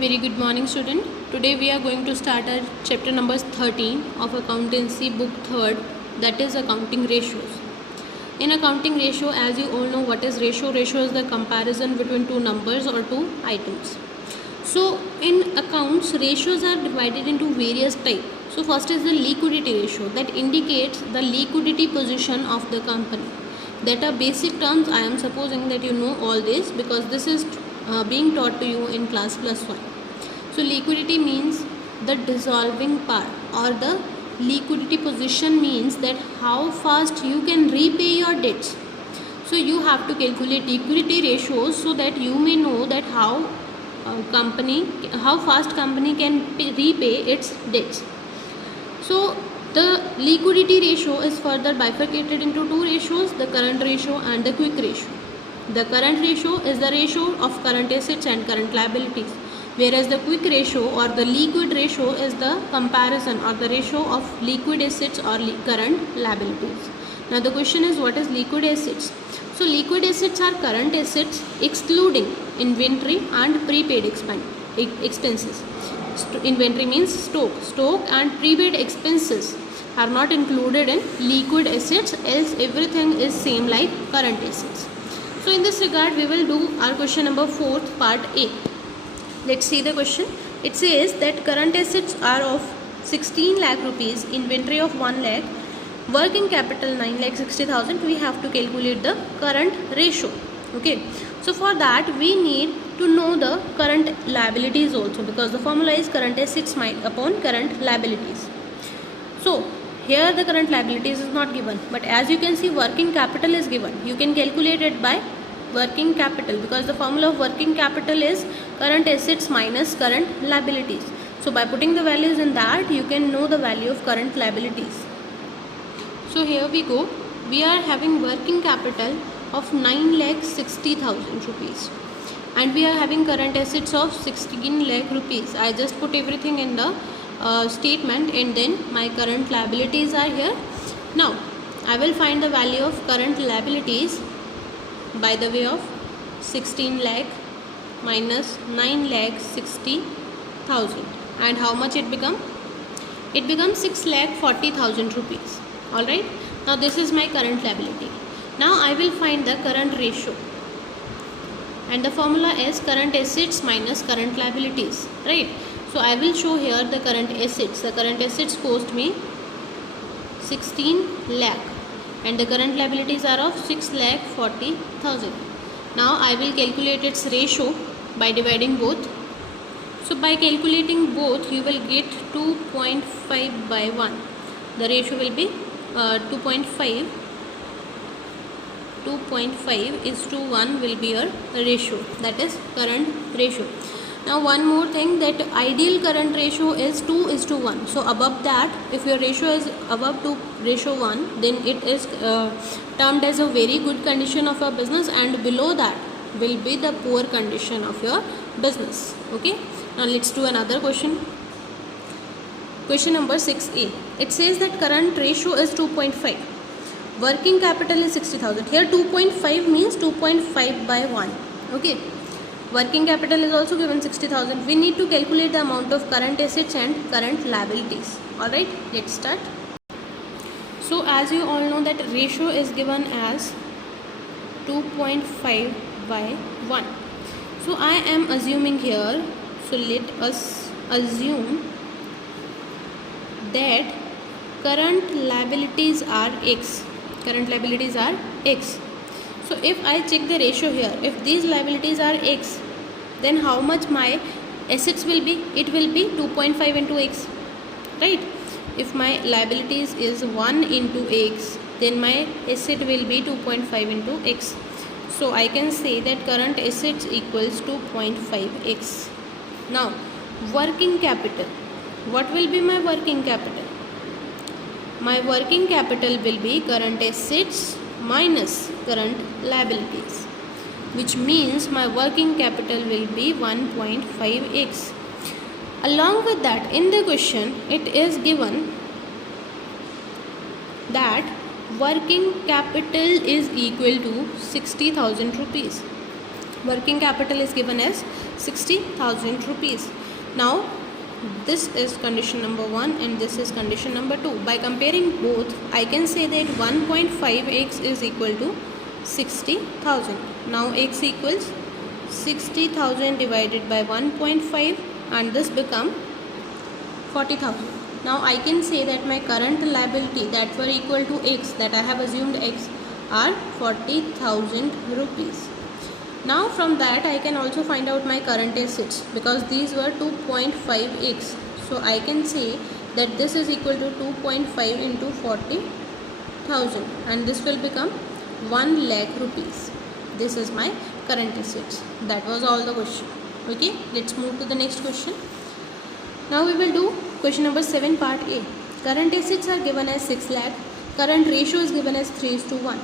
Very good morning, student. Today we are going to start our chapter number 13 of accountancy book 3rd, that is accounting ratios. In accounting ratio, as you all know what is ratio. Ratio is the comparison between two numbers or two items. So in accounts, ratios are divided into various types. So first is the liquidity ratio, that indicates the liquidity position of the company. That are basic terms. I am supposing that you know all this because this is being taught to you in class +1. So liquidity means the dissolving part, or the liquidity position means that how fast you can repay your debts. So you have to calculate liquidity ratios so that you may know that how fast company can repay its debts. So the liquidity ratio is further bifurcated into two ratios, the current ratio and the quick ratio. The current ratio is the ratio of current assets and current liabilities, whereas the quick ratio or the liquid ratio is the comparison or the ratio of liquid assets or current liabilities. Now the question is, what is liquid assets? So liquid assets are current assets excluding inventory and prepaid expenses. Inventory means stock and prepaid expenses are not included in liquid assets, else everything is same like current assets. So in this regard, we will do our question number 4, part A. Let's see the question. It says that current assets are of 16 lakh rupees, inventory of 1 lakh, working capital 9,60,000. We have to calculate the current ratio. Okay. So for that, we need to know the current liabilities also, because the formula is current assets upon current liabilities. So here the current liabilities is not given, but as you can see, working capital is given. You can calculate it by working capital, because the formula of working capital is current assets minus current liabilities. So by putting the values in that, you can know the value of current liabilities. So here we go. We are having working capital of 9,60,000 rupees, and we are having current assets of 16 lakh rupees. I just put everything in the statement, and then my current liabilities are here. Now I will find the value of current liabilities by the way of 16 lakh minus 9,60,000, and how much it becomes? It becomes 6,40,000 rupees. Alright, now this is my current liability. Now I will find the current ratio, and the formula is current assets minus current liabilities, right? So I will show here the current assets. The current assets cost me 16 lakh and the current liabilities are of 6,40,000. Now I will calculate its ratio by dividing both. So by calculating both, you will get 2.5 by 1. The ratio will be 2.5 is to 1 will be your ratio, that is current ratio. Now one more thing, that ideal current ratio is 2:1. So above that, if your ratio is above 2:1, then it is termed as a very good condition of your business, and below that will be the poor condition of your business. Okay, now let's do another question. Question number 6A. It says that current ratio is 2.5. Working capital is 60,000. Here 2.5 means 2.5 by 1. Okay. Working capital is also given 60,000. We need to calculate the amount of current assets and current liabilities. Alright, let's start. So as you all know that ratio is given as 2.5 by 1. So I am assuming here, so let us assume that current liabilities are X. Current liabilities are X. So if I check the ratio here, if these liabilities are X, then how much my assets will be? It will be 2.5 into X, right? If my liabilities is 1 into X, then my asset will be 2.5 into X. So I can say that current assets equals 2.5X. Now working capital. What will be my working capital? My working capital will be current assets minus current liabilities, which means my working capital will be 1.5x. Along with that, in the question it is given that working capital is equal to 60,000 rupees. Working capital is given as 60,000 rupees. Now this is condition number 1 and this is condition number 2. By comparing both, I can say that 1.5x is equal to 60,000. Now x equals 60,000 divided by 1.5 and this become 40,000. Now I can say that my current liability that were equal to x, that I have assumed x, are 40,000 rupees. Now from that I can also find out my current assets because these were 2.5x. So I can say that this is equal to 2.5 into 40,000 and this will become 1 lakh rupees. This is my current assets. That was all the question. Okay, let's move to the next question. Now we will do question number 7 part A. Current assets are given as 6 lakh. Current ratio is given as 3:1.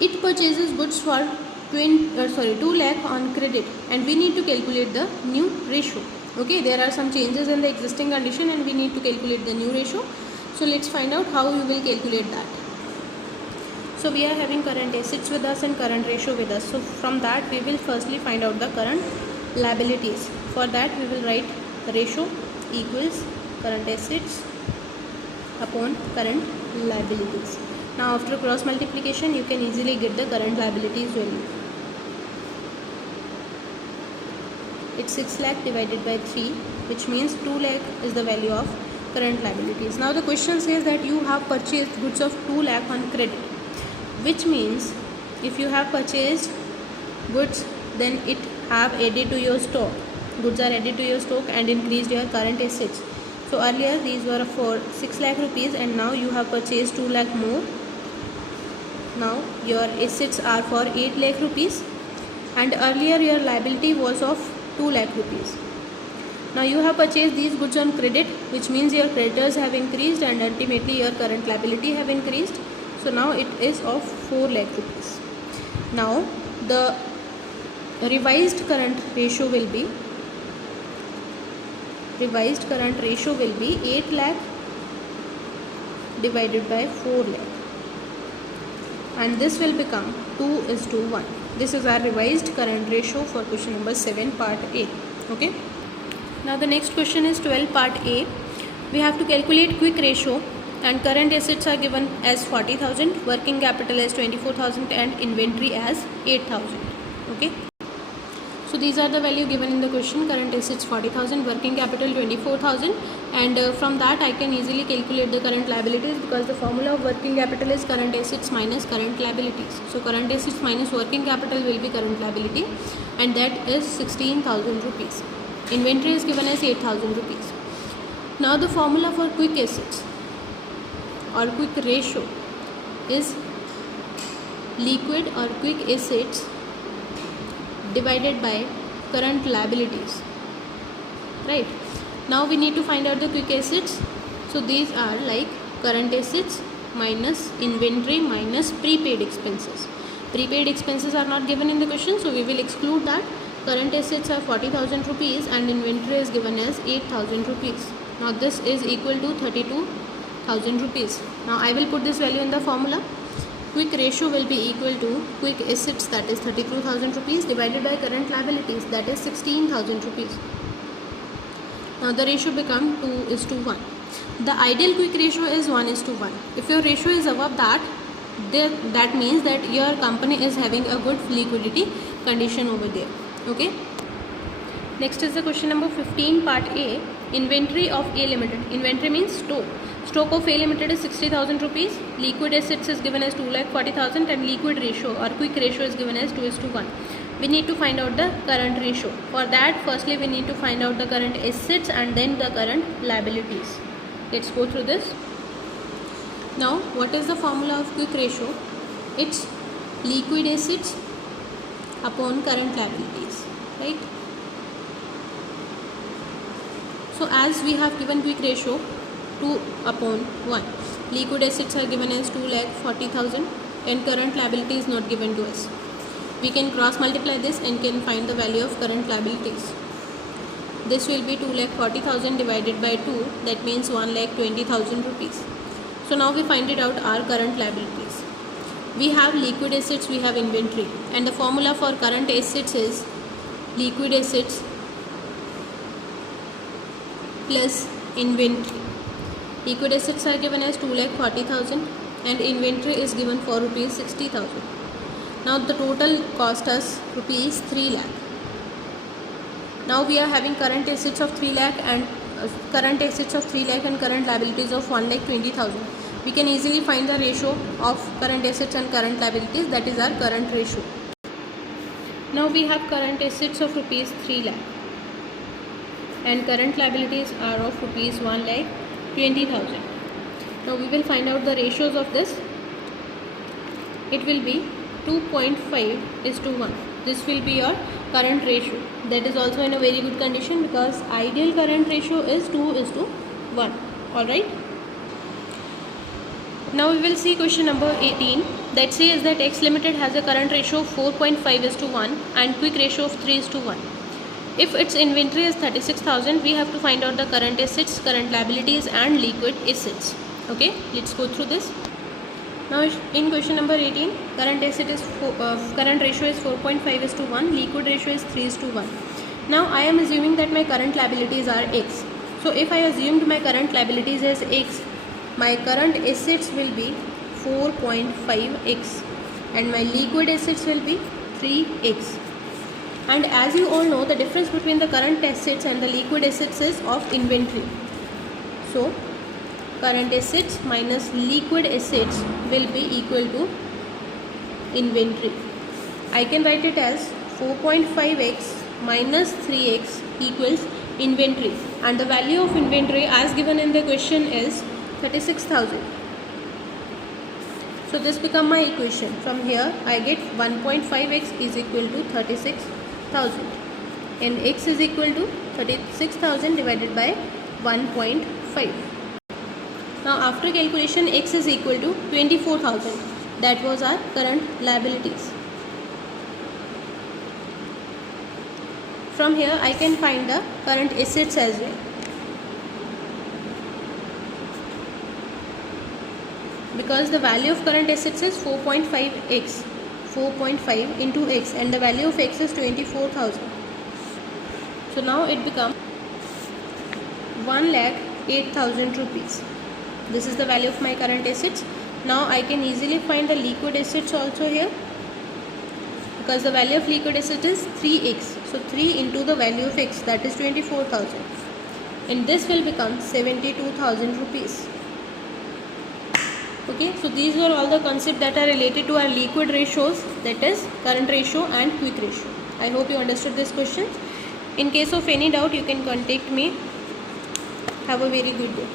It purchases goods for 2 lakh on credit and we need to calculate the new ratio. Okay, there are some changes in the existing condition and we need to calculate the new ratio. So let's find out how we will calculate that. So we are having current assets with us and current ratio with us. So from that we will firstly find out the current liabilities. For that we will write ratio equals current assets upon current liabilities. Now after cross multiplication you can easily get the current liabilities value. It's 6 lakh divided by 3, which means 2 lakh is the value of current liabilities. Now the question says that you have purchased goods of 2 lakh on credit, which means if you have purchased goods then it have added to your stock. Goods are added to your stock and increased your current assets. So earlier these were for 6 lakh rupees and now you have purchased 2 lakh more. Now your assets are for 8 lakh rupees and earlier your liability was of 2 lakh rupees. Now you have purchased these goods on credit, which means your creditors have increased and ultimately your current liability have increased. So now it is of 4 lakh rupees. Now the revised current ratio will be 8 lakh divided by 4 lakh and this will become 2:1. This is our revised current ratio for question number 7 part A. Okay. Now the next question is 12 part A. We have to calculate quick ratio and current assets are given as 40,000, working capital as 24,000 and inventory as 8,000. Okay. So these are the value given in the question. Current assets 40,000, working capital 24,000 and from that I can easily calculate the current liabilities because the formula of working capital is current assets minus current liabilities. So current assets minus working capital will be current liability and that is 16,000 rupees. Inventory is given as 8,000 rupees. Now the formula for quick assets or quick ratio is liquid or quick assets divided by current liabilities, right? Now we need to find out the quick assets. So these are like current assets minus inventory minus prepaid expenses. Prepaid expenses are not given in the question, so we will exclude that. Current assets are 40,000 rupees and inventory is given as 8,000 rupees. Now this is equal to 32,000 rupees. Now I will put this value in the formula. Quick ratio will be equal to quick assets, that is 32,000 rupees, divided by current liabilities, that is 16,000 rupees. Now the ratio become 2:1. The ideal quick ratio is 1:1. If your ratio is above that, that means that your company is having a good liquidity condition over there. Okay. Next is the question number 15 part A. Inventory of A Limited. Inventory means stock. Stock of A Limited is 60,000 rupees. Liquid assets is given as 2,40,000 and liquid ratio or quick ratio is given as 2:1. We need to find out the current ratio. For that, firstly we need to find out the current assets and then the current liabilities. Let's go through this. Now, what is the formula of quick ratio? It's liquid assets upon current liabilities, right? So as we have given quick ratio 2:1, liquid assets are given as 2,40,000 and current liability is not given to us. We can cross multiply this and can find the value of current liabilities. This will be 2,40,000 divided by 2, that means 1,20,000 rupees. So now we find it out our current liabilities. we have liquid assets, we have inventory, and the formula for current assets is liquid assets plus inventory. Liquid assets are given as 2,40,000 and inventory is given for rupees 60,000. Now the total cost us rupees 3 lakh. Now we are having current assets of 3 lakh and current liabilities of 1,20,000. We can easily find the ratio of current assets and current liabilities, that is our current ratio. Now we have current assets of rupees 3 lakh and current liabilities are of rupees 1,20,000. Now we will find out the ratios of this. It will be 2.5:1. This will be your current ratio. That is also in a very good condition because ideal current ratio is 2:1. Alright. Now we will see question number 18 that says that X Limited has a current ratio of 4.5:1 and quick ratio of 3:1. If its inventory is 36,000, we have to find out the current assets, current liabilities and liquid assets. Okay, let's go through this. Now in question number 18, current ratio is 4.5:1, liquid ratio is 3:1. Now I am assuming that my current liabilities are X. So if I assumed my current liabilities as X, my current assets will be 4.5x and my liquid assets will be 3x. And as you all know, the difference between the current assets and the liquid assets is of inventory. So current assets minus liquid assets will be equal to inventory. I can write it as 4.5x minus 3x equals inventory, and the value of inventory as given in the question is 36,000. So this become my equation. From here I get 1.5x is equal to 36,000 and x is equal to 36,000 divided by 1.5. Now after calculation x is equal to 24,000. That was our current liabilities. From here I can find the current assets as well. Because the value of current assets is 4.5x, 4.5 into x, and the value of x is 24,000. So now it becomes 1,08,000 rupees. This is the value of my current assets. Now I can easily find the liquid assets also here, because the value of liquid asset is 3x. So 3 into the value of x, that is 24,000, and this will become 72,000 rupees. Okay, so these are all the concepts that are related to our liquid ratios, that is current ratio and quick ratio. I hope you understood this question. In case of any doubt, you can contact me. Have a very good day.